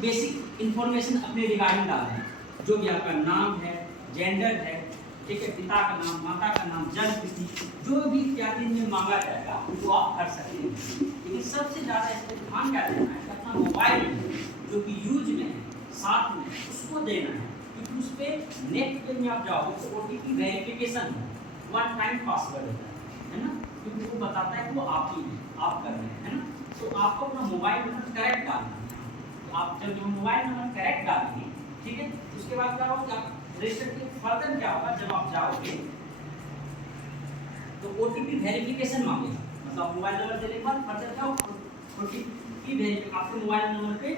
Basic information अपने regarding डालना है, जो भी आपका नाम है, जेंडर है, ठीक है, पिता का नाम, माता का नाम, जन्म तिथि, जो भी इत्यादि में मांगा जाएगा वो आप कर सकते हैं। लेकिन सबसे ज़्यादा इस पर ध्यान क्या देना है कि अपना मोबाइल जो कि यूज में है साथ में उसको देना है, क्योंकि उस पर नेक्स्ट पे में आप जाओगे तो OTP वेरिफिकेशन है, 1 टाइम पासवर्ड होता है ना, क्योंकि वो बताता है कि वो आप ही आप कर रहे हैं ना। तो आपको अपना मोबाइल नंबर करेक्ट डालना है। तो आप जब मोबाइल नंबर करेक्ट डालेंगे, ठीक है, उसके बाद क्या होगा, आप रजिस्टर के फर्दर क्या होगा, जब आप जाओगे तो OTP वेरिफिकेशन मांगेगा, मतलब मोबाइल नंबर देने के बाद फर्दर क्या होगा, OTP वेरिफिकेशन आपके मोबाइल नंबर पे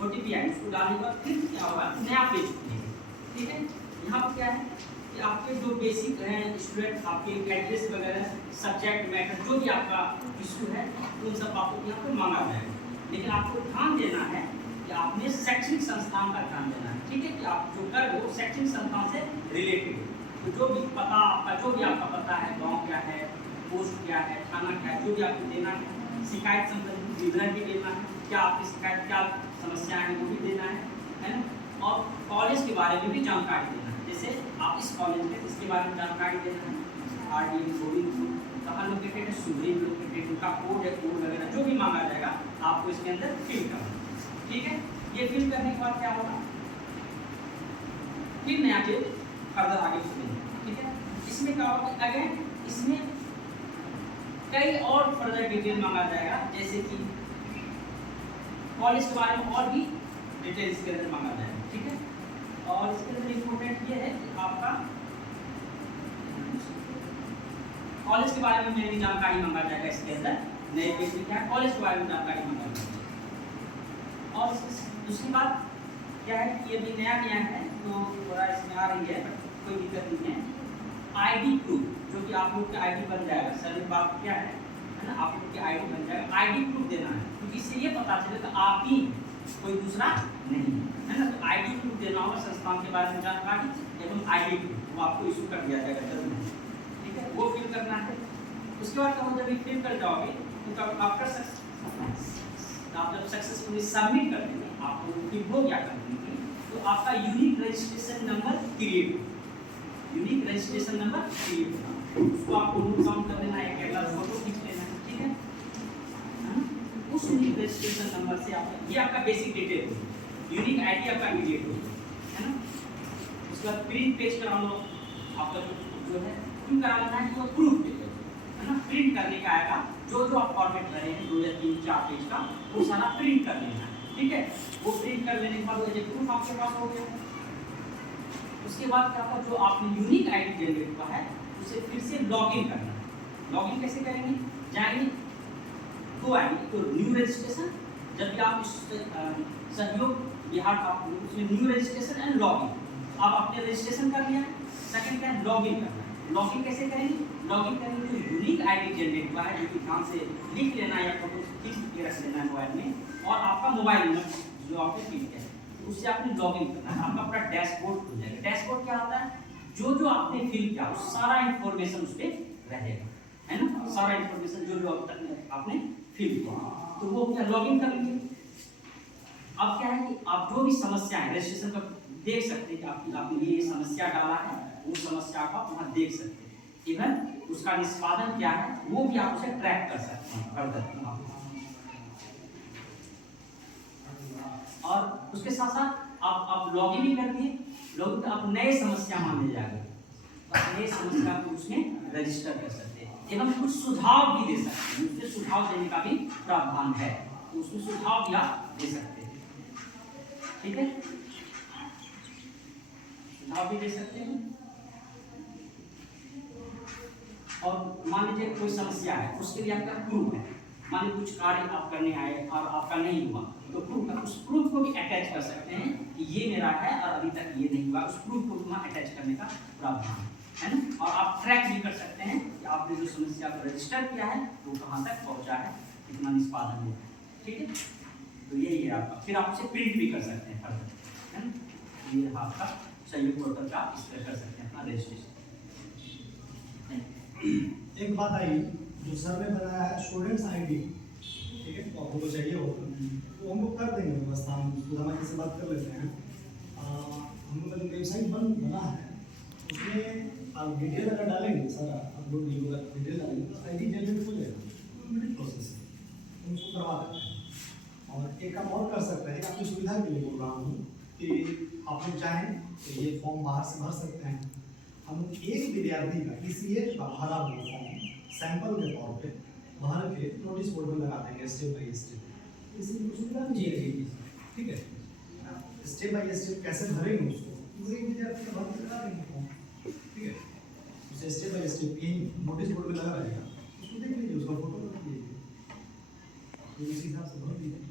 OTP आएगा, उसको डालने के बाद फिर क्या होगा, नया पेज खुलेगा, ठीक है। यहाँ पर क्या है कि आपके जो बेसिक हैं स्टूडेंट, आपके एड्रेस वगैरह, सब्जेक्ट मैटर, जो भी आपका इशू है उन सब आपको यहाँ पर मांगा जाएगा। लेकिन आपको ध्यान देना है कि आपने शैक्षणिक संस्थान का ध्यान देना है, ठीक है, कि आप जो कर रहे हो शैक्षणिक संस्थान से रिलेटेड हो। तो जो भी पता आपका, जो भी आपका पता है, गांव क्या है, पोस्ट क्या है, थाना क्या है, जो भी आपको देना है, शिकायत संबंधित विवरण भी देना है, क्या आपकी शिकायत, क्या समस्या है वो भी देना है ना। और कॉलेज के बारे में भी जानकारी देना है, जैसे आप इस कॉलेज में इसके बारे में जानकारी देना है, RDM गोविंदपुर कहाँ लोकेटेड है, सुप्रीम लोकेटेड, उनका कोड है, कोड वगैरह जो भी मांगा जाएगा आपको इसके अंदर फिल करना है, ठीक है। ये फिल करने के बाद क्या होगा, फिर नया पेज फर्दर आगे खुलेगा, ठीक है। इसमें क्या होगा, अगेन इसमें कई और फर्दर डिटेल मांगा जाएगा, जैसे कि कॉलेज के बारे में और भी डिटेल इसके अंदर मांगा जाएगा, ठीक है। और इसके अंदर इम्पोर्टेंट ये है कि आपका कॉलेज के बारे में मेरी जानकारी मांगा जाएगा, इसके अंदर नए पेज में क्या है, कॉलेज के बारे में जानकारी मांगा जाएगी। और दूसरी बात क्या है कि ये भी नया है तो थोड़ा इसमें आ रही है, बट कोई दिक्कत नहीं है। ID प्रूफ, जो कि आप लोग का ID बन जाएगा, सर बात क्या है ना, आप लोग की ID बन जाएगा, ID प्रूफ देना है, क्योंकि इससे ये पता चलेगा कि आप ही, कोई दूसरा नहीं है ना। तो ID प्रूफ देना होगा, संस्थान के बारे में जानकारी एवं ID प्रूफ वो आपको इशू कर दिया जाएगा जरूर, ठीक है, वो फिल करना है। उसके बाद क्या होगा, जब फिल कर जाओगे तो आफ्टर आप जब सक्सेसफुली सबमिट कर देंगे, आपको फिर वो क्या करनी है, तो आपका यूनिक रजिस्ट्रेशन नंबर क्रिएट होगा, यूनिक रजिस्ट्रेशन नंबर क्रिएट होगा, उसको आपको नोट डाउन कर लेना है, एक अगला फोटो खींच लेना है, ठीक है। उस यूनिक रजिस्ट्रेशन नंबर से आपका, ये आपका बेसिक डिटेल होगी, यूनिक ID आपका क्रिएट होगा, है ना। उसके बाद प्रिंट पेज करा लो, आपका जो है क्यों कराना है, तो प्रूफ पेज है ना, प्रिंट करने का आएगा, जो आप फॉर्मेट कर रहे हैं 2 या 3 4 पेज का, वो सारा प्रिंट कर लेना है, ठीक है। वो प्रिंट कर लेने के बाद वो ये प्रूफ आपके पास हो गया। उसके बाद क्या होगा, जो आपने यूनिक ID जनरेट किया है उसे फिर से लॉगिन करना है। लॉगिन कैसे करेंगे, जाएंगे 2 ID, तो न्यू रजिस्ट्रेशन, जब भी आप सहयोग बिहार का उसमें न्यू रजिस्ट्रेशन एंड लॉगिन, आप आपने रजिस्ट्रेशन कर लिया है। सेकंड क्या है, लॉगिन करना है। लॉगिन कैसे करेंगे, लॉगिन करेंगे तो यूनिक ID जनरेट हुआ है, जो कि ध्यान से लिख लेना है या फोटो खींच के रख लेना है मोबाइल में, और आपका मोबाइल नंबर जो आपने फिल किया है उससे आपने लॉगिन करना है, आपका पूरा डैशबोर्ड खुल जाएगा। डैशबोर्ड क्या होता है, जो आपने फिल किया वो सारा इंफॉर्मेशन उस पर रहेगा, है ना, सारा इंफॉर्मेशन जो अब तक आपने फिल किया, तो वो क्या लॉगिन कर लीजिए। अब क्या है कि आप जो भी समस्या है रजिस्ट्रेशन का देख सकते हैं कि आपने ये समस्या डाला है, वो समस्या को आप वहाँ देख सकते हैं, इवन उसका निष्पादन क्या है वो भी आप उसे ट्रैक कर सकते हैं फर्दर। और उसके साथ साथ आप लॉगिन भी कर दिए, लॉगिन तो आप नए समस्या मानने जाएंगे, तो नए समस्या को उसमें रजिस्टर कर सकते हैं, एवं कुछ सुझाव भी दे सकते हैं, उसमें सुझाव देने का भी प्रावधान है, तो उसमें सुझाव भी आप दे सकते हैं, ठीक है, सुझाव भी दे सकते हैं। और मान लीजिए कोई समस्या है, उसके लिए आपका प्रूफ है, मान लीजिए कुछ कार्य आप करने आए और आपका नहीं हुआ, तो प्रूफ है, उस प्रूफ को भी अटैच कर सकते हैं कि ये मेरा है और अभी तक ये नहीं हुआ, उस प्रूफ को वहाँ अटैच करने का प्रावधान है ना। और आप ट्रैक भी कर सकते हैं कि आपने जो समस्या को रजिस्टर किया है वो कहाँ तक पहुँचा है, कितना निष्पादन हुआ है, ठीक है। तो यही है आपका, फिर आप उसे प्रिंट भी कर सकते हैं फर्दर, है ना। ये आपका सहयोग पोर्टल का इस तरह कर सकते हैं अपना रजिस्ट्रेशन। एक बात आई, जो सर ने बनाया है स्टूडेंट्स ID, ठीक है, तो आपको तो चाहिए होगा, तो हम लोग कर देंगे व्यवस्था, हम सुदामा जी से बात कर लेते हैं। हम लोग का जो वेबसाइट बना है उसमें आप डिटेल अगर डालेंगे सर, आप लोग डिटेल डालेंगे तो ID जनरेट हो जाएगा, ऑटोमेटिक प्रोसेस है, हम उसको करवा देते हैं। और एक काम और कर सकते हैं, आपकी सुविधा के लिए बोल रहा हूँ कि आप लोग चाहें तो ये फॉर्म बाहर से भर सकते हैं। हम एक विद्यार्थी का PCA का भरा हुआ फॉर्म सैंपल के तौर पे भर के नोटिस बोर्ड में लगा देंगे स्टेप बाई स्टेप, इसलिए सुविधा जी नहीं जी है। जी ठीक है, स्टेप बाई स्टेप कैसे भरेंगे उसको, पूरे विद्यार्थी का भर के लगा देंगे फॉर्म। ठीक है, उसे स्टेप बाई स्टेप यही नोटिस बोर्ड में लगा रहेगा, उसको देख लीजिए, उसका फोटो रख लीजिए, तो इस हिसाब से भर दीजिए।